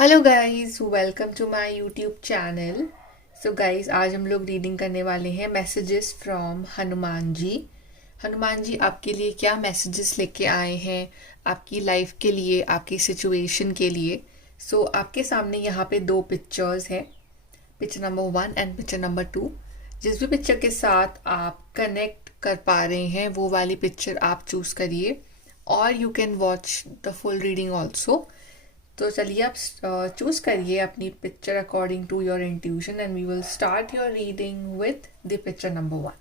Hello guys, welcome to my YouTube channel. So guys, आज हम लोग रीडिंग करने वाले हैं मैसेजेस फ्रॉम हनुमान जी। हनुमान जी आपके लिए क्या मैसेजेस लेके आए हैं, आपकी लाइफ के लिए, आपकी सिचुएशन के लिए। आपके सामने यहाँ पे दो पिक्चर्स हैं, picture number 1 and picture number 2। जिस भी पिक्चर के साथ आप कनेक्ट कर पा रहे हैं वो वाली पिक्चर आप चूज करिए, और you can watch the full reading also. तो चलिए आप चूज करिए अपनी picture according to your intuition and we will start your reading with the picture number 1।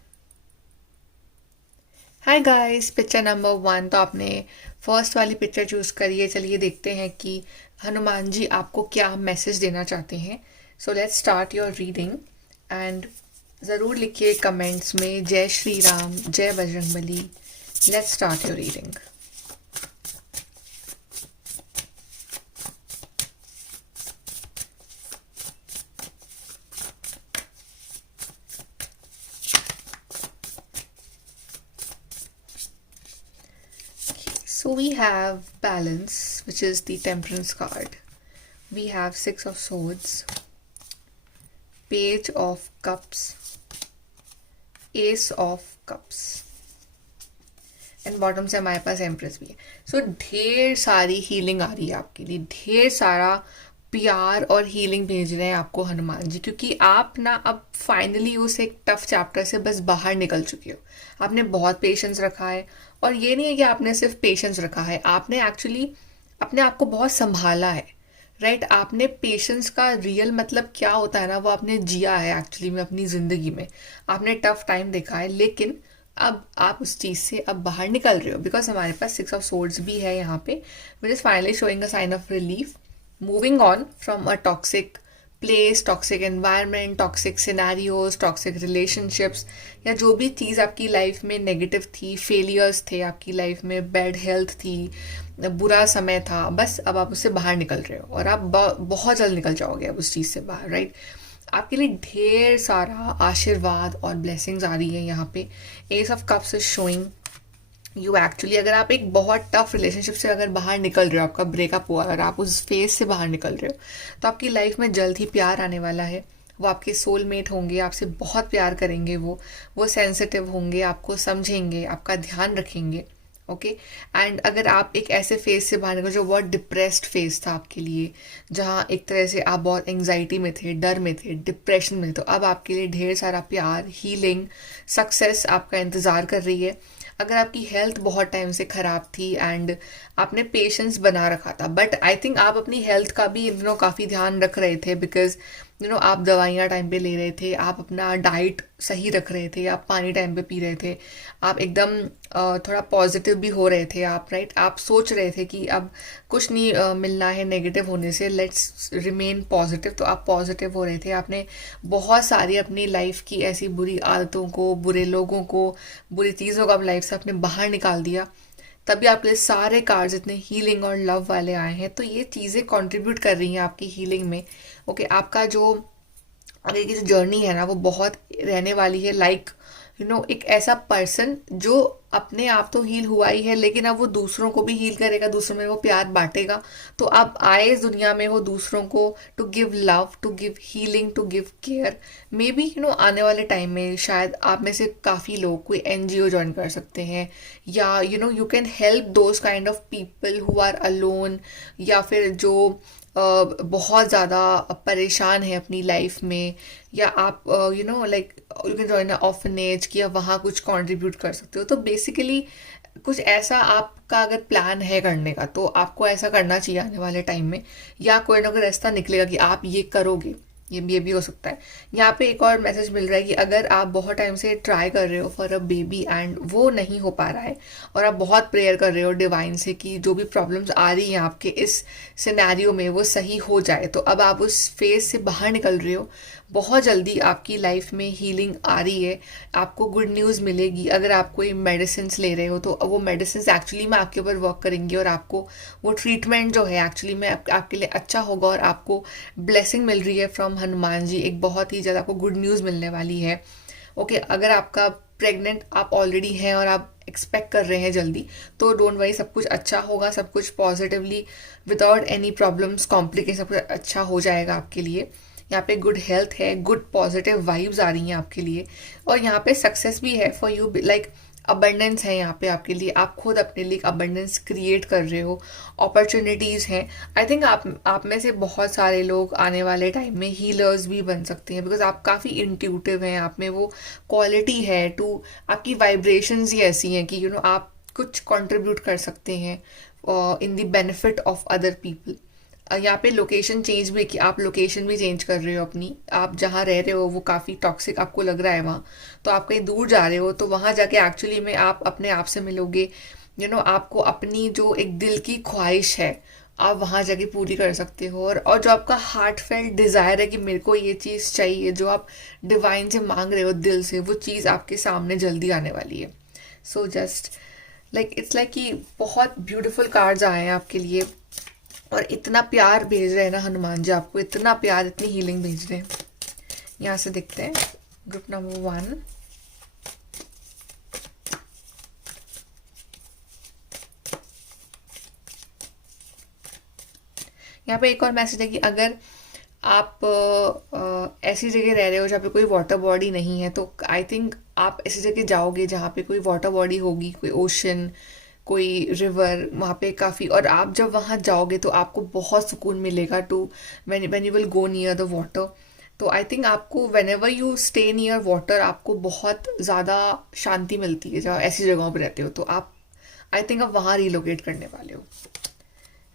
Hi guys, picture number 1, तो आपने फर्स्ट वाली पिक्चर चूज करिए। चलिए देखते हैं कि हनुमान जी आपको क्या मैसेज देना चाहते हैं। सो let's start your reading and ज़रूर लिखिए कमेंट्स में जय श्री राम, जय Bajrangbali. Let's start your reading. So we have balance, which is the temperance card. We have six of swords, page of cups, ace of cups, and bottom से हमारे पास empress भी है। ढेर सारी हीलिंग आ रही है आपके लिए, ढेर सारा प्यार और हीलिंग भेज रहे हैं आपको हनुमान जी, क्योंकि आप ना अब फाइनली उस एक टफ चैप्टर से बस बाहर निकल चुके हो। आपने बहुत पेशेंस रखा है, और ये नहीं है कि आपने सिर्फ पेशेंस रखा है, आपने एक्चुअली अपने आप को बहुत संभाला है। राइट, आपने पेशेंस का रियल मतलब क्या होता है ना, वो आपने जिया है एक्चुअली में अपनी ज़िंदगी में। आपने टफ टाइम देखा है, लेकिन अब आप उस चीज़ से अब बाहर निकल रहे हो, बिकॉज हमारे पास सिक्स ऑफ सोर्ड्स भी है यहाँ पे, which is finally showing a sign of relief, moving on from a toxic place, toxic environment, toxic scenarios, toxic relationships, या जो भी चीज़ आपकी लाइफ में नेगेटिव थी, फेलियर्स थे आपकी लाइफ में, बैड हेल्थ थी, बुरा समय था, बस अब आप उससे बाहर निकल रहे हो, और आप बहुत जल्द निकल जाओगे अब उस चीज़ से बाहर। राइट, आपके लिए ढेर सारा आशीर्वाद और ब्लेसिंग्स आ रही है यहाँ पे। S of cups is showing you actually, अगर आप एक बहुत टफ रिलेशनशिप से अगर बाहर निकल रहे हो, आपका ब्रेकअप हुआ और आप उस फेज से बाहर निकल रहे हो, तो आपकी लाइफ में जल्द ही प्यार आने वाला है। वो आपके सोलमेट होंगे, आपसे बहुत प्यार करेंगे, वो सेंसिटिव होंगे, आपको समझेंगे, आपका ध्यान रखेंगे। ओके, एंड अगर आप एक ऐसे फेज से बाहर निकल जो बहुत डिप्रेस्ड फेज था आपके लिए, जहाँ एक तरह से आप बहुत एंग्जाइटी में थे, डर में थे, डिप्रेशन में थे, तो अब आपके लिए ढेर सारा प्यार, हीलिंग, सक्सेस आपका इंतज़ार कर रही है। अगर आपकी हेल्थ बहुत टाइम से ख़राब थी एंड आपने पेशेंस बना रखा था, बट आई थिंक आप अपनी हेल्थ का भी काफ़ी ध्यान रख रहे थे, बिकॉज आप दवाइयाँ टाइम पे ले रहे थे, आप अपना डाइट सही रख रहे थे, आप पानी टाइम पे पी रहे थे, आप एकदम थोड़ा पॉजिटिव भी हो रहे थे आप। राइट, आप सोच रहे थे कि अब कुछ नहीं मिलना है नेगेटिव होने से, लेट्स रिमेन पॉजिटिव। तो आप पॉजिटिव हो रहे थे, आपने बहुत सारी अपनी लाइफ की ऐसी बुरी आदतों को, बुरे लोगों को, बुरी चीज़ों को अपनी लाइफ से आपने बाहर निकाल दिया। तभी आपके लिए सारे कार्ड्स इतने हीलिंग और लव वाले आए हैं। तो ये चीज़ें कंट्रीब्यूट कर रही हैं आपकी हीलिंग में। ओके, आपका जो आगे की जो जर्नी है ना, वो बहुत रहने वाली है। लाइक एक ऐसा पर्सन जो अपने आप तो हील हुआ ही है, लेकिन अब वो दूसरों को भी हील करेगा, दूसरों में वो प्यार बांटेगा। तो अब आए इस दुनिया में वो दूसरों को to give love, to give healing, to give care. Maybe आने वाले टाइम में शायद आप में से काफ़ी लोग कोई एनजीओ ज्वाइन कर सकते हैं, या you can help those kind of people who are alone, या फिर जो बहुत ज़्यादा परेशान है अपनी लाइफ में, या आप like you can join orphanage, कि आप वहाँ कुछ कंट्रीब्यूट कर सकते हो। तो बेसिकली कुछ ऐसा आपका अगर प्लान है करने का, तो आपको ऐसा करना चाहिए आने वाले टाइम में, या कोई ना कोई रास्ता निकलेगा कि आप ये करोगे। ये भी हो सकता है। यहाँ पे एक और मैसेज मिल रहा है कि अगर आप बहुत टाइम से ट्राई कर रहे हो फॉर अ बेबी एंड वो नहीं हो पा रहा है, और आप बहुत प्रेयर कर रहे हो डिवाइन से कि जो भी प्रॉब्लम्स आ रही हैं आपके इस सिनेरियो में वो सही हो जाए, तो अब आप उस फेज से बाहर निकल रहे हो। बहुत जल्दी आपकी लाइफ में हीलिंग आ रही है, आपको गुड न्यूज़ मिलेगी। अगर आप कोई मेडिसिन ले रहे हो, तो वो मेडिसिन एक्चुअली में आपके ऊपर वर्क करेंगी, और आपको वो ट्रीटमेंट जो है एक्चुअली में आपके लिए अच्छा होगा, और आपको ब्लेसिंग मिल रही है फ्रॉम हनुमान जी। एक बहुत ही ज़्यादा आपको गुड न्यूज़ मिलने वाली है। ओके, अगर आपका प्रेग्नेंट आप ऑलरेडी हैं और आप एक्सपेक्ट कर रहे हैं जल्दी, तो डोंट वरी, सब कुछ अच्छा होगा, सब कुछ positively without any problems complication सब कुछ अच्छा हो जाएगा आपके लिए। यहाँ पे गुड हेल्थ है, गुड पॉजिटिव वाइब्स आ रही हैं आपके लिए, और यहाँ पे सक्सेस भी है फॉर यू, लाइक अबंडेंस है यहाँ पे आपके लिए, आप खुद अपने लिए अबंडेंस क्रिएट कर रहे हो, अपॉर्चुनिटीज़ हैं। आई थिंक आप में से बहुत सारे लोग आने वाले टाइम में हीलर्स भी बन सकते हैं, बिकॉज आप काफ़ी इंट्यूटिव हैं, आप में वो क्वालिटी है टू, आपकी वाइब्रेशंस ही ऐसी हैं कि आप कुछ कंट्रीब्यूट कर सकते हैं in the benefit of other people. यहाँ पे लोकेशन चेंज भी, कि आप लोकेशन भी चेंज कर रहे हो अपनी, आप जहाँ रह रहे हो वो काफ़ी टॉक्सिक आपको लग रहा है वहाँ, तो आप कहीं दूर जा रहे हो, तो वहाँ जाके एक्चुअली में आप अपने आप से मिलोगे। आपको अपनी जो एक दिल की ख्वाहिश है आप वहाँ जाके पूरी कर सकते हो, और जो आपका हार्ट फेल्ट डिज़ायर है कि मेरे को ये चीज़ चाहिए, जो आप डिवाइन से मांग रहे हो दिल से, वो चीज़ आपके सामने जल्दी आने वाली है। So just like it's like कि बहुत ब्यूटीफुल कार्ड्स आए हैं आपके लिए, और इतना प्यार भेज रहे हैं ना हनुमान जी आपको, इतना प्यार, इतनी हीलिंग भेज रहे हैं। यहाँ से देखते हैं ग्रुप नंबर 1। यहाँ पे एक और मैसेज है कि अगर आप ऐसी जगह रह रहे हो जहाँ पे कोई वाटर बॉडी नहीं है, तो आई थिंक आप ऐसी जगह जाओगे जहाँ पे कोई वाटर बॉडी होगी, कोई ओशन, कोई रिवर वहाँ पे काफ़ी, और आप जब वहाँ जाओगे तो आपको बहुत सुकून मिलेगा too when you will go near the water. तो आई थिंक आपको whenever you stay near water आपको बहुत ज़्यादा शांति मिलती है जब ऐसी जगहों पर रहते हो, तो आप आई थिंक आप वहाँ रिलोकेट करने वाले हो।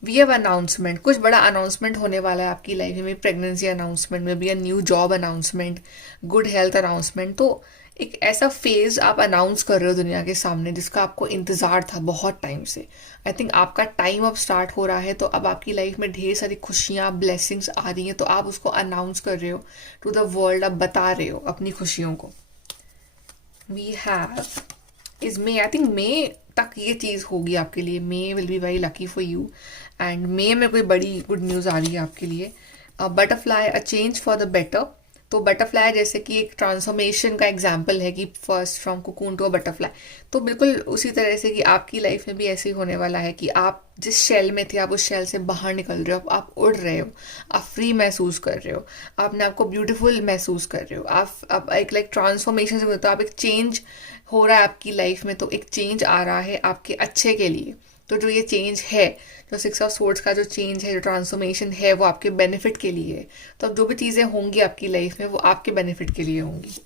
वी हैव अनाउंसमेंट, कुछ बड़ा अनाउंसमेंट होने वाला है आपकी लाइफ में, प्रेगनेंसी अनाउंसमेंट में भी, a new job announcement, good health announcement. तो एक ऐसा फेज आप अनाउंस कर रहे हो दुनिया के सामने जिसका आपको इंतज़ार था बहुत टाइम से। आई थिंक आपका टाइम अब स्टार्ट हो रहा है, तो अब आपकी लाइफ में ढेर सारी खुशियाँ, ब्लेसिंग्स आ रही हैं, तो आप उसको अनाउंस कर रहे हो टू द वर्ल्ड, आप बता रहे हो अपनी खुशियों को। We have is May, I think May तक ये चीज़ होगी आपके लिए, May will be very lucky for you, and May में कोई बड़ी गुड न्यूज़ आ रही है आपके लिए। Butterfly, a change for the better. तो बटरफ्लाई जैसे कि एक ट्रांसफॉर्मेशन का एग्जाम्पल है कि first from cocoon to a butterfly, तो बिल्कुल उसी तरह से कि आपकी लाइफ में भी ऐसे ही होने वाला है कि आप जिस शेल में थे आप उस शेल से बाहर निकल रहे हो, आप उड़ रहे हो, आप फ्री महसूस कर रहे हो, आपने आपको ब्यूटीफुल महसूस कर रहे हो, आप एक लाइक ट्रांसफॉर्मेशन से, तो आप एक चेंज हो रहा है आपकी लाइफ में, तो एक चेंज आ रहा है आपके अच्छे के लिए। तो जो ये चेंज है, जो 6 ऑफ सोर्ड्स का जो चेंज है, जो ट्रांसफॉर्मेशन है, वो आपके बेनिफिट के लिए है। तो अब जो भी चीज़ें होंगी आपकी लाइफ में वो आपके बेनिफिट के लिए होंगी।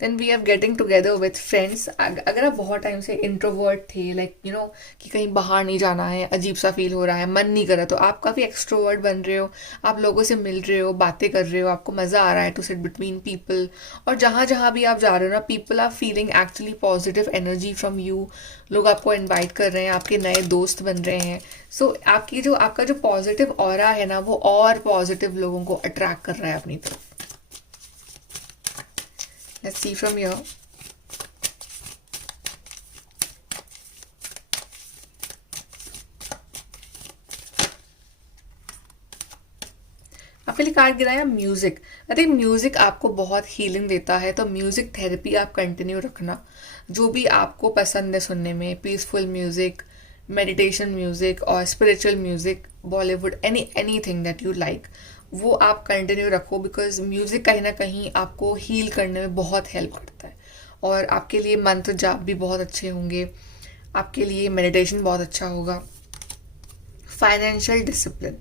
Then we are getting together with friends. अगर आप बहुत टाइम से इंट्रोवर्ट थे, लाइक कि कहीं बाहर नहीं जाना है, अजीब सा फील हो रहा है, मन नहीं कर रहा, तो आप काफ़ी एक्सट्रोवर्ट बन रहे हो, आप लोगों से मिल रहे हो, बातें कर रहे हो, आपको मज़ा आ रहा है टू सिट बिटवीन पीपल, और जहाँ जहाँ भी आप जा रहे हो ना, people are feeling actually positive energy from you. लोग आपको इन्वाइट कर रहे हैं, आपके नए दोस्त बन रहे हैं। सो आपका जो पॉजिटिव ऑरा है ना, वो और पॉजिटिव लोगों को अट्रैक्ट कर रहा है अपनी तरफ। Let's see from here. आपके लिए कार्ड गिराया म्यूजिक। आई थिंक म्यूजिक आपको बहुत हीलिंग देता है, तो म्यूजिक थेरेपी आप कंटिन्यू रखना। जो भी आपको पसंद है सुनने में, पीसफुल म्यूजिक, मेडिटेशन म्यूजिक और spiritual music, Bollywood, anything that you like, वो आप कंटिन्यू रखो, बिकॉज म्यूज़िक कहीं ना कहीं आपको हील करने में बहुत हेल्प करता है। और आपके लिए मंत्र जाप भी बहुत अच्छे होंगे, आपके लिए मेडिटेशन बहुत अच्छा होगा। फाइनेंशियल डिसिप्लिन,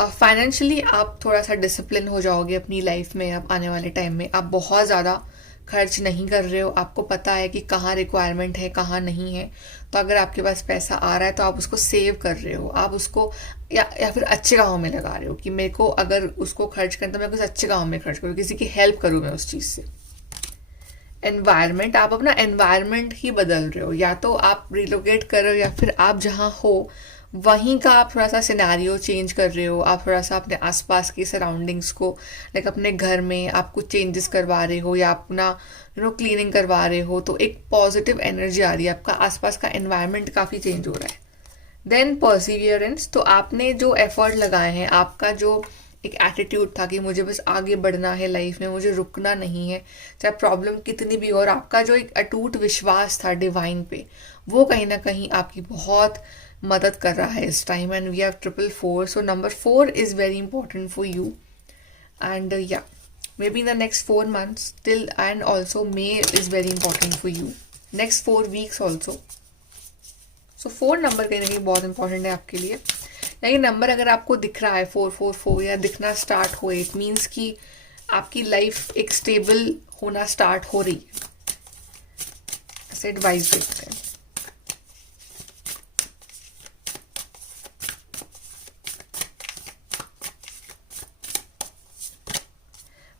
फाइनेंशियली आप थोड़ा सा डिसिप्लिन हो जाओगे अपनी लाइफ में। अब आने वाले टाइम में आप बहुत ज़्यादा खर्च नहीं कर रहे हो, आपको पता है कि कहाँ रिक्वायरमेंट है, कहाँ नहीं है। तो अगर आपके पास पैसा आ रहा है तो आप उसको सेव कर रहे हो, आप उसको या फिर अच्छे कामों में लगा रहे हो कि मेरे को अगर उसको खर्च करना तो मैं कुछ अच्छे कामों में खर्च करूँ, किसी की हेल्प करूँ मैं उस चीज़ से। एनवायरनमेंट, आप अपना एनवायरनमेंट ही बदल रहे हो, या तो आप रिलोकेट कर रहे हो या फिर आप जहाँ हो वहीं का आप थोड़ा सा सिनेरियो चेंज कर रहे हो। आप थोड़ा सा अपने आसपास की सराउंडिंग्स को, लाइक अपने घर में आप कुछ चेंजेस करवा रहे हो या अपना क्लीनिंग करवा रहे हो, तो एक पॉजिटिव एनर्जी आ रही है, आपका आसपास का एनवायरनमेंट काफ़ी चेंज हो रहा है। देन परसिवियरेंस, तो आपने जो एफर्ट लगाए हैं, आपका जो एक एटीट्यूड था कि मुझे बस आगे बढ़ना है लाइफ में, मुझे रुकना नहीं है, चाहे प्रॉब्लम कितनी भी हो। और आपका जो एक अटूट विश्वास था डिवाइन पे, वो कहीं ना कहीं आपकी बहुत मदद कर रहा है इस time. And we have triple four, so number 4 is very important for you. And yeah, maybe in the next 4 months till, and also May is very important for you, next 4 weeks also. So 4 number कहीं ना कहीं बहुत important है आपके लिए. ये number अगर आपको दिख रहा है 444 या दिखना स्टार्ट हो, इट मीन्स कि आपकी लाइफ एक स्टेबल होना स्टार्ट हो रही है, ऐसे एडवाइस देते हैं.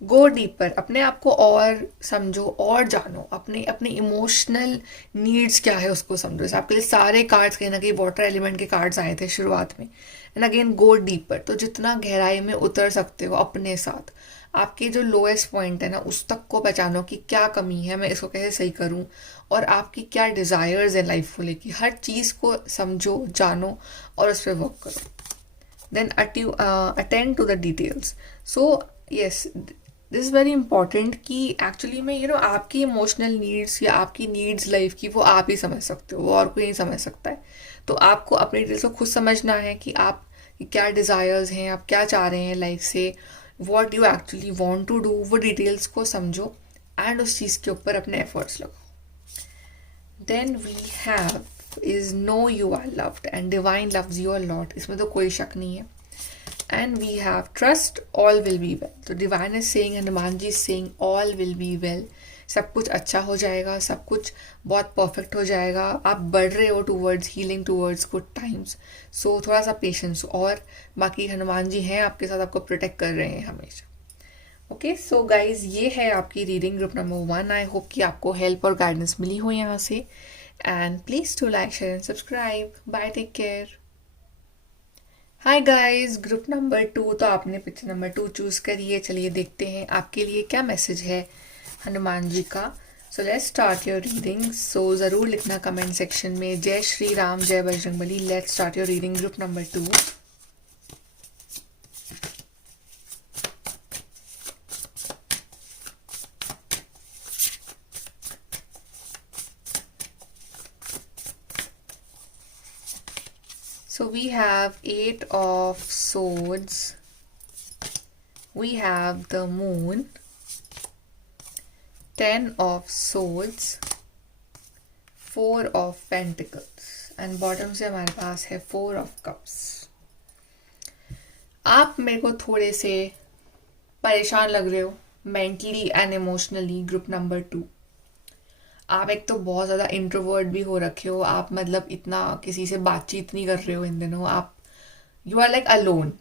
गो डीपर, अपने आप को और समझो और जानो, अपने अपने इमोशनल नीड्स क्या है उसको समझो. जैसे आपके लिए सारे कार्ड्स कहीं ना कहीं वाटर एलिमेंट के कार्ड्स आए थे शुरुआत में. एंड अगेन गो डीपर, तो जितना गहराई में उतर सकते हो अपने साथ, आपके जो लोएस्ट पॉइंट है ना उस तक को पहचानो कि क्या कमी है, मैं इसको कैसे सही करूं, और आपकी क्या डिज़ायर्स है लाइफ को लेके. हर चीज़ को समझो, जानो और उस पर वर्क करो. Then attend to the details. So yes, this is very important कि एक्चुअली में आपकी इमोशनल नीड्स या आपकी नीड्स लाइफ की वो आप ही समझ सकते हो, वो और कोई नहीं समझ सकता है. तो आपको अपनी डिटेल्स को खुद समझना है कि आप क्या डिज़ायर्स हैं, आप क्या चाह रहे हैं लाइफ से, what you actually want to do. वो डिटेल्स को समझो एंड उस चीज़ के ऊपर अपने एफर्ट्स लगाओ. Then we have is no you are loved and divine loves you a lot, इसमें तो कोई शक नहीं है. And we have trust, all will be well. तो divine is saying, Hanuman ji is saying all will be well. सब कुछ अच्छा हो जाएगा, सब कुछ बहुत परफेक्ट हो जाएगा. आप बढ़ रहे हो towards healing, towards good times. So थोड़ा सा पेशेंस, और बाकी हनुमान जी हैं आपके साथ, आपको प्रोटेक्ट कर रहे हैं हमेशा. ओके, सो गाइज ये है आपकी reading group number 1. I hope कि आपको हेल्प और गाइडेंस मिली हो यहाँ से. And please to like, share and subscribe. Bye, take care. Hi guys, group number 2, तो आपने पिक्चर नंबर 2 चूज़ करी है. चलिए देखते हैं आपके लिए क्या मैसेज है हनुमान जी का. So let's start your reading. So ज़रूर लिखना कमेंट सेक्शन में जय श्री राम, जय Bajrangbali. Let's start your reading group number 2. So we have 8 of swords, we have the moon, 10 of swords, 4 of pentacles, and bottom से हमारे पास है 4 of cups. आप मेरे को थोड़े से परेशान लग रहे हो mentally and emotionally. Group number 2, आप एक तो बहुत ज़्यादा इंट्रोवर्ट भी हो रखे हो. आप मतलब इतना किसी से बातचीत नहीं कर रहे हो इन दिनों. आप यू आर लाइक अलोन.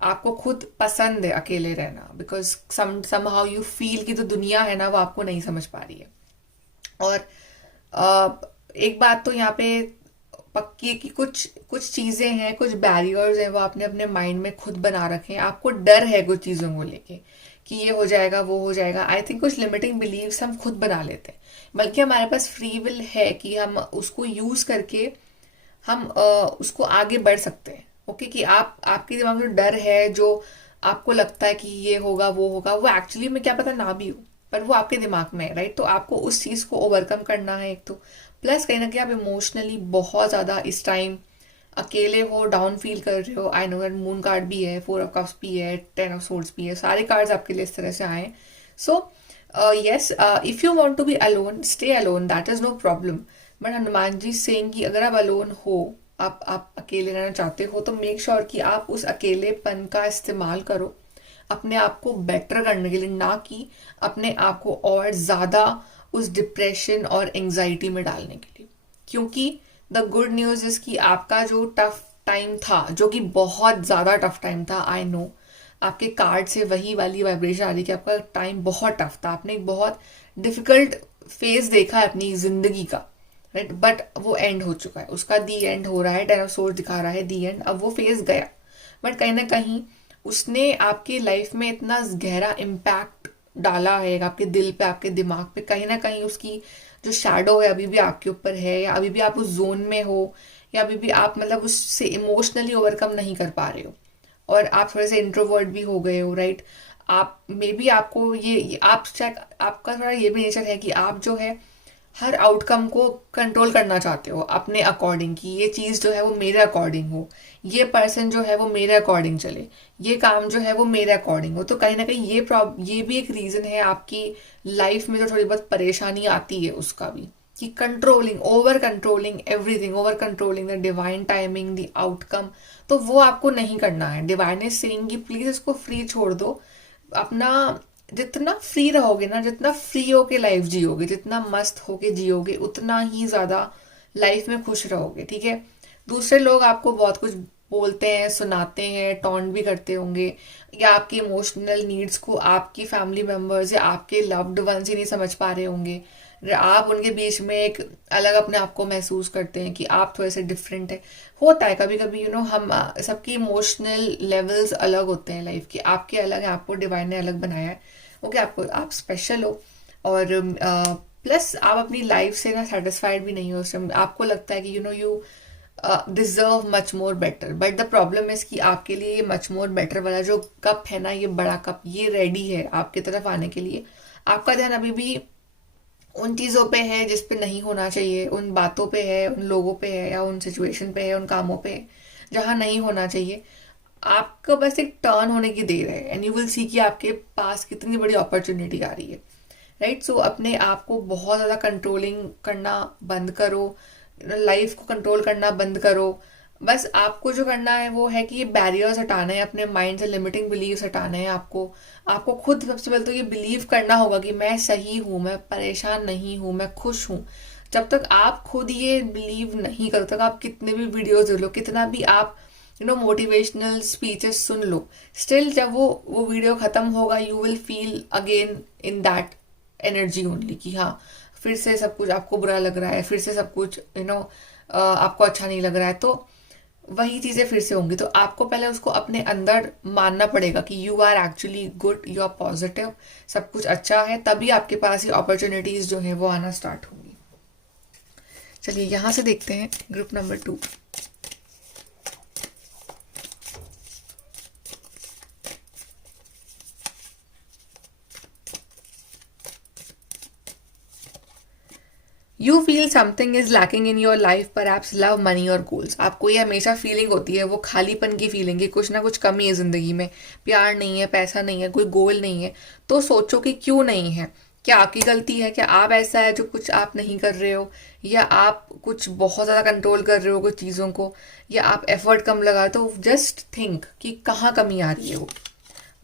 आपको खुद पसंद है अकेले रहना, because somehow you feel कि जो दुनिया है ना वो आपको नहीं समझ पा रही है. और एक बात तो यहाँ पे पक्की है कि कुछ चीज़ें हैं, कुछ बैरियर्स हैं, वो आपने अपने माइंड में खुद बना रखे हैं. आपको डर है कुछ चीज़ों को लेके कि ये हो जाएगा, वो हो जाएगा. आई थिंक कुछ लिमिटिंग बिलीव्स हम खुद बना लेते हैं, बल्कि हमारे पास फ्री विल है कि हम उसको यूज़ करके हम उसको आगे बढ़ सकते हैं. ओके, कि आपके दिमाग में डर है, जो आपको लगता है कि ये होगा, वो होगा, वो एक्चुअली में क्या पता ना भी हो, पर वो आपके दिमाग में है, राइट. तो आपको उस चीज़ को ओवरकम करना है एक तो. प्लस कहीं ना कहीं आप इमोशनली बहुत ज़्यादा इस टाइम अकेले हो, डाउन फील कर रहे हो. I know that moon card भी है, 4 ऑफ कप्स भी है, 10 ऑफ सोर्ड्स भी है. सारे कार्ड्स आपके लिए इस तरह से आए. So yes, if you want to be alone, stay alone, that is no problem. But Hanuman ji saying कि अगर आप अलोन हो, आप अकेले रहना चाहते हो, तो मेक श्योर कि आप उस अकेलेपन का इस्तेमाल करो अपने आप को बेटर करने के लिए, ना कि अपने आप को और ज़्यादा उस डिप्रेशन और एंजाइटी में डालने के लिए. क्योंकि द गुड न्यूज़ इज़ कि आपका जो टफ टाइम था, जो कि बहुत ज़्यादा टफ टाइम था, आई नो आपके कार्ड से वही वाली वाइब्रेशन आ रही कि आपका टाइम बहुत टफ था, आपने एक बहुत डिफिकल्ट फेज देखा है अपनी जिंदगी का, राइट. बट वो एंड हो चुका है, उसका दी एंड हो रहा है. 10 ऑफ सोर्ड्स दिखा रहा है दी एंड. अब वो फेज गया, बट कहीं ना कहीं उसने आपकी लाइफ में इतना गहरा इम्पैक्ट डाला है आपके दिल पे, आपके दिमाग पे. कहीं ना कहीं उसकी जो शैडो है अभी भी आपके ऊपर है, या अभी भी आप उस जोन में हो, या अभी भी आप मतलब उससे इमोशनली ओवरकम नहीं कर पा रहे हो. और आप थोड़े से इंट्रोवर्ट भी हो गए हो, राइट। आप मे बी आपको आप शायद आपका थोड़ा ये भी नेचर है कि आप जो है हर आउटकम को कंट्रोल करना चाहते हो अपने अकॉर्डिंग, कि ये चीज़ जो है वो मेरे अकॉर्डिंग हो, ये पर्सन जो है वो मेरे अकॉर्डिंग चले, ये काम जो है वो मेरे अकॉर्डिंग हो। तो कहीं ना कहीं ये भी एक रीज़न है आपकी लाइफ में जो थोड़ी बहुत परेशानी आती है उसका भी, कि controlling everything, over controlling the divine timing, the outcome. तो वो आपको नहीं करना है। डिवाइन इज सेइंग कि प्लीज़ इसको फ्री छोड़ दो। अपना जितना फ्री रहोगे ना, जितना फ्री होके लाइफ जियोगे, जितना मस्त होके जियोगे, उतना ही ज़्यादा लाइफ में खुश रहोगे, ठीक है। दूसरे लोग आपको बहुत कुछ बोलते हैं, सुनाते हैं, टॉन्ट भी करते होंगे, या आपके इमोशनल नीड्स को आपकी फैमिली मेम्बर्स या आपके लव्ड वंस ही नहीं समझ पा रहे होंगे। आप उनके बीच में एक अलग अपने आप को महसूस करते हैं कि आप थोड़े से डिफरेंट है। होता है कभी कभी, हम सबकी इमोशनल लेवल्स अलग होते हैं लाइफ के, आपके अलग हैं, आपको डिवाइन ने अलग बनाया है। ओके, आपको आप स्पेशल हो, और प्लस आप अपनी लाइफ से ना सेटिस्फाइड भी नहीं हो उस टाइम। आपको लगता है कि you deserve much more better, but the problem is कि आपके लिए ये मच मोर बेटर वाला जो कप है ना, ये बड़ा कप, ये रेडी है आपकी तरफ आने के लिए। आपका ध्यान अभी भी उन चीज़ों पे है जिस पे नहीं होना चाहिए, उन बातों पे है, उन लोगों पे है, या उन सिचुएशन पे है, उन कामों पे है जहाँ नहीं होना चाहिए। आपका बस एक टर्न होने की देर है, एंड यू विल सी कि आपके पास कितनी बड़ी अपॉर्चुनिटी आ रही है, राइट। सो अपने आप को बहुत ज़्यादा कंट्रोलिंग करना बंद करो, लाइफ को कंट्रोल करना बंद करो। बस आपको जो करना है वो है कि ये बैरियर्स हटाना है, अपने माइंड से लिमिटिंग बिलीव्स हटाना है। आपको आपको खुद सबसे पहले तो ये बिलीव करना होगा कि मैं सही हूँ, मैं परेशान नहीं हूँ, मैं खुश हूँ। जब तक आप खुद ये बिलीव नहीं करो, तक आप कितने भी वीडियोस देख लो, कितना भी आप मोटिवेशनल स्पीचेस सुन लो, स्टिल जब वो वीडियो खत्म होगा, you will feel again in that energy only, कि हाँ फिर से सब कुछ आपको बुरा लग रहा है, फिर से सब कुछ आपको अच्छा नहीं लग रहा है। तो वही चीज़ें फिर से होंगी। तो आपको पहले उसको अपने अंदर मानना पड़ेगा कि you are actually good, you are positive, सब कुछ अच्छा है, तभी आपके पास ये अपॉर्चुनिटीज़ जो है वो आना स्टार्ट होंगी। चलिए यहाँ से देखते हैं group number 2। You feel something is lacking in your life, पर एप्स लव मनी और गोल्स। आपको ये हमेशा फीलिंग होती है, वो खालीपन की फीलिंग है, कुछ ना कुछ कमी है ज़िंदगी में, प्यार नहीं है, पैसा नहीं है, कोई गोल नहीं है। तो सोचो कि क्यों नहीं है। क्या आपकी गलती है? क्या आप ऐसा है जो कुछ आप नहीं कर रहे हो, या आप कुछ बहुत ज़्यादा कंट्रोल कर रहे हो कुछ चीज़ों को, या आप एफर्ट कम लगा? तो जस्ट थिंक कि कहाँ कमी आ रही है वो।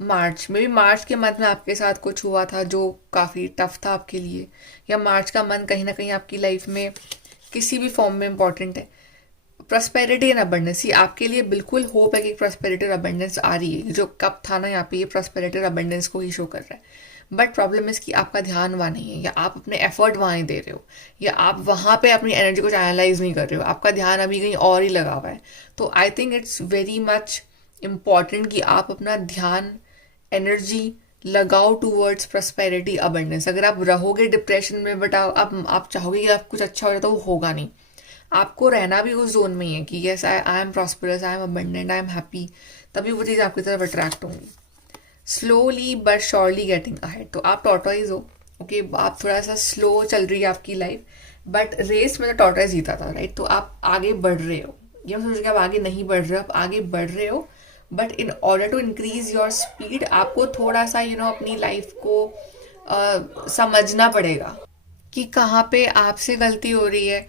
मार्च के मंथ में आपके साथ कुछ हुआ था जो काफ़ी टफ था आपके लिए, या मार्च का मंथ कहीं ना कहीं आपकी लाइफ में किसी भी फॉर्म में इंपॉर्टेंट है। प्रॉस्पेरिटी एंड अबंडेंस, ये आपके लिए बिल्कुल होप है कि प्रॉस्पेरिटी और अबंडेंस आ रही है। जो कप था ना यहाँ पे, ये प्रॉस्पेरिटी और अबंडेंस को ही शो कर रहा है। बट प्रॉब्लम इज कि आपका ध्यान वहाँ नहीं है, या आप अपने एफर्ट वहाँ नहीं दे रहे हो, या आप वहाँ पे अपनी एनर्जी को चैनलाइज नहीं कर रहे हो, आपका ध्यान अभी कहीं और ही लगा हुआ है। तो I think it's very much important कि आप अपना ध्यान, एनर्जी लगाओ टूवर्ड्स प्रॉस्पेरिटी अबंडेंस। अगर आप रहोगे डिप्रेशन में, बट आप चाहोगे कि आप कुछ अच्छा हो जाए, तो वो होगा नहीं। आपको रहना भी उस जोन में ही है कि yes I am prosperous, I am abundant, I am happy, तभी वो चीज़ आपकी तरफ अट्रैक्ट होंगी। Slowly but surely getting ahead. तो आप टॉर्टोइज हो, ओके, आप थोड़ा सा स्लो चल रही है आपकी लाइफ, बट रेस में तो टॉर्टोइज जीता था, राइट। तो आप आगे बढ़ रहे हो, ये सोच के आप आगे नहीं बढ़ रहे हो, आप आगे बढ़ रहे हो। But in order to increase your speed, आपको थोड़ा सा अपनी लाइफ को समझना पड़ेगा कि कहाँ पे आपसे गलती हो रही है,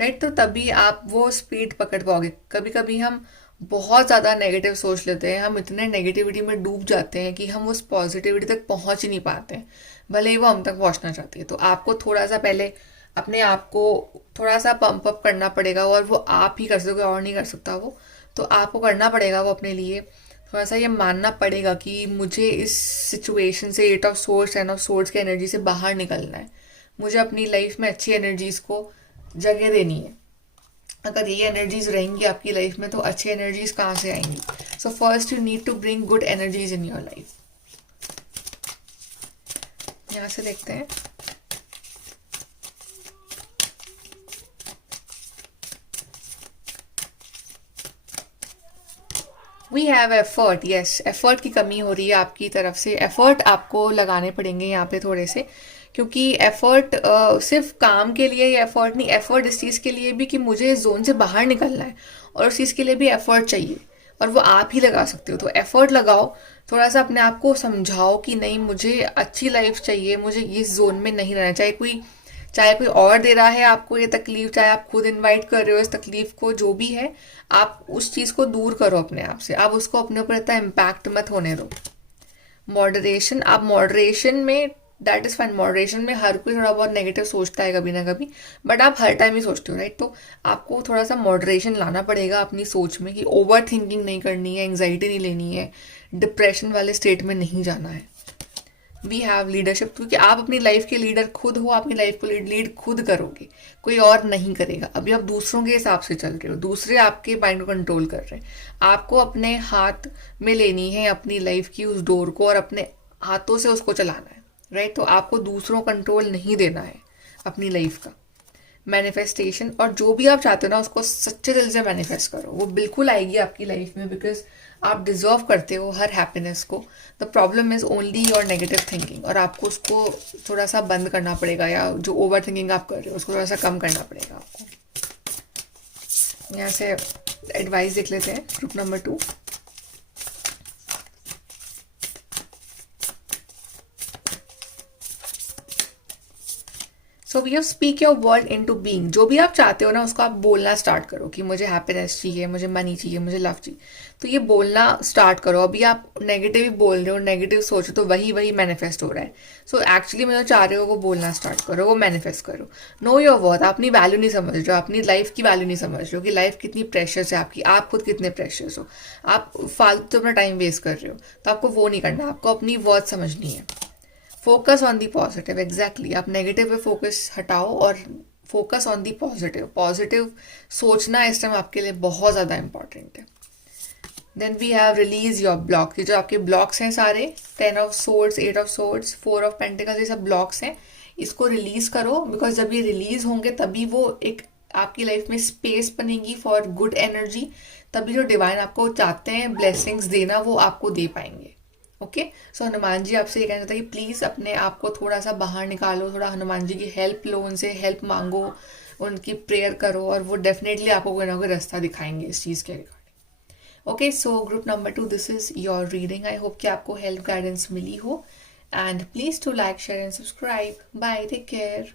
राइट। तो तभी आप वो स्पीड पकड़ पाओगे। कभी कभी हम बहुत ज़्यादा नेगेटिव सोच लेते हैं, हम इतने नेगेटिविटी में डूब जाते हैं कि हम उस पॉजिटिविटी तक पहुंच ही नहीं पाते हैं, भले ही वो हम तक पहुंचना चाहती है। तो आपको थोड़ा सा पहले अपने आप को थोड़ा सा पंप अप करना पड़ेगा, और वो आप ही कर सकोगे, और नहीं कर सकता वो। तो आपको करना पड़ेगा वो अपने लिए। थोड़ा सा ये मानना पड़ेगा कि मुझे इस सिचुएशन से, 8 ऑफ सोर्स, 10 ऑफ सोर्स की एनर्जी से बाहर निकलना है। मुझे अपनी लाइफ में अच्छी एनर्जीज को जगह देनी है। अगर ये एनर्जीज रहेंगी आपकी लाइफ में, तो अच्छी एनर्जीज कहाँ से आएंगी? So first you need to bring good energies in your life. यहाँ से देखते हैं। We have effort, yes, effort की कमी हो रही है आपकी तरफ से। एफर्ट आपको लगाने पड़ेंगे यहाँ पे थोड़े से, क्योंकि एफर्ट सिर्फ काम के लिए या एफर्ट नहीं, एफर्ट इस चीज़ के लिए भी कि मुझे इस जोन से बाहर निकलना है, और उस चीज़ के लिए भी एफर्ट चाहिए, और वो आप ही लगा सकते हो। तो एफर्ट लगाओ, थोड़ा सा अपने आप को समझाओ कि नहीं, मुझे अच्छी लाइफ चाहिए, मुझे इस जोन में नहीं रहना। चाहे कोई और दे रहा है आपको ये तकलीफ, चाहे आप खुद इनवाइट कर रहे हो इस तकलीफ को, जो भी है, आप उस चीज़ को दूर करो अपने आप से। आप उसको अपने ऊपर इतना इम्पैक्ट मत होने दो। मॉडरेशन, आप मॉडरेशन में, दैट इज फाइन। मॉडरेशन में हर कोई थोड़ा बहुत नेगेटिव सोचता है कभी ना कभी, बट आप हर टाइम ही सोचते हो, राइट? तो आपको थोड़ा सा मॉडरेशन लाना पड़ेगा अपनी सोच में, कि ओवर थिंकिंग नहीं करनी है, एंग्जाइटी नहीं लेनी है, डिप्रेशन वाले स्टेट में नहीं जाना है। वी हैव लीडरशिप, क्योंकि आप अपनी लाइफ के लीडर खुद हो, अपनी लाइफ को लीड खुद करोगे, कोई और नहीं करेगा। अभी आप दूसरों के हिसाब से चल रहे हो, दूसरे आपके माइंड को कंट्रोल कर रहे हैं। आपको अपने हाथ में लेनी है अपनी लाइफ की उस डोर को, और अपने हाथों से उसको चलाना है, राइट? तो आपको दूसरों कंट्रोल नहीं देना है अपनी लाइफ का। मैनिफेस्टेशन, और जो भी आप चाहते हो ना, उसको सच्चे दिल से मैनिफेस्ट करो, वो बिल्कुल आएगी आपकी लाइफ में, बिकॉज आप डिजर्व करते हो हर हैप्पीनेस को। The problem is only your negative thinking, और आपको उसको थोड़ा सा बंद करना पड़ेगा, या जो ओवर थिंकिंग आप कर रहे हो उसको थोड़ा सा कम करना पड़ेगा आपको। यहाँ से एडवाइस देख लेते हैं, group number 2। So we have speak your world into being. जो भी आप चाहते हो ना, उसको आप बोलना स्टार्ट करो, कि मुझे हैप्पीनेस चाहिए, मुझे मनी चाहिए, मुझे लव चाहिए। तो ये बोलना स्टार्ट करो। अभी आप नेगेटिव बोल रहे हो, नेगेटिव सोच रहे हो, तो वही मैनिफेस्ट हो रहा है। सो एक्चुअली मैं जो चाह रहे हो वो बोलना स्टार्ट करो, वो मैनिफेस्ट करो। नो योर वर्थ, आप अपनी वैल्यू नहीं समझ रहे हो, अपनी लाइफ की वैल्यू नहीं समझ रहे हो, कि लाइफ कितनी प्रेशियस है आपकी, आप खुद कितने प्रेशियस हो। आप फालतू अपना टाइम वेस्ट कर रहे हो, तो आपको वो नहीं करना, आपको अपनी वर्थ समझनी है। Focus on the positive, exactly. आप नेगेटिव पे फोकस हटाओ और focus on the positive. Positive सोचना इस टाइम आपके लिए बहुत ज़्यादा इंपॉर्टेंट है। Then we have release your block. ये जो आपके ब्लॉक्स हैं सारे, 10 of swords, 8 of swords, 4 of pentacles, ये सब ब्लॉक्स हैं। इसको रिलीज करो, बिकॉज जब ये रिलीज होंगे तभी वो एक आपकी लाइफ में स्पेस बनेगी फॉर गुड एनर्जी। तभी जो डिवाइन आपको चाहते हैं ब्लेसिंग्स देना, वो आपको दे पाएंगे। ओके, सो हनुमान जी आपसे ये कहना चाहता है कि प्लीज़ अपने आप को थोड़ा सा बाहर निकालो, थोड़ा हनुमान जी की हेल्प लो, उनसे हेल्प मांगो, उनकी प्रेयर करो, और वो डेफिनेटली आपको कोई ना कोई रास्ता दिखाएंगे इस चीज़ के regarding. Okay, so group number 2, this is your reading. I hope कि आपको हेल्प गाइडेंस मिली हो, and please to like, share and subscribe. Bye, take care.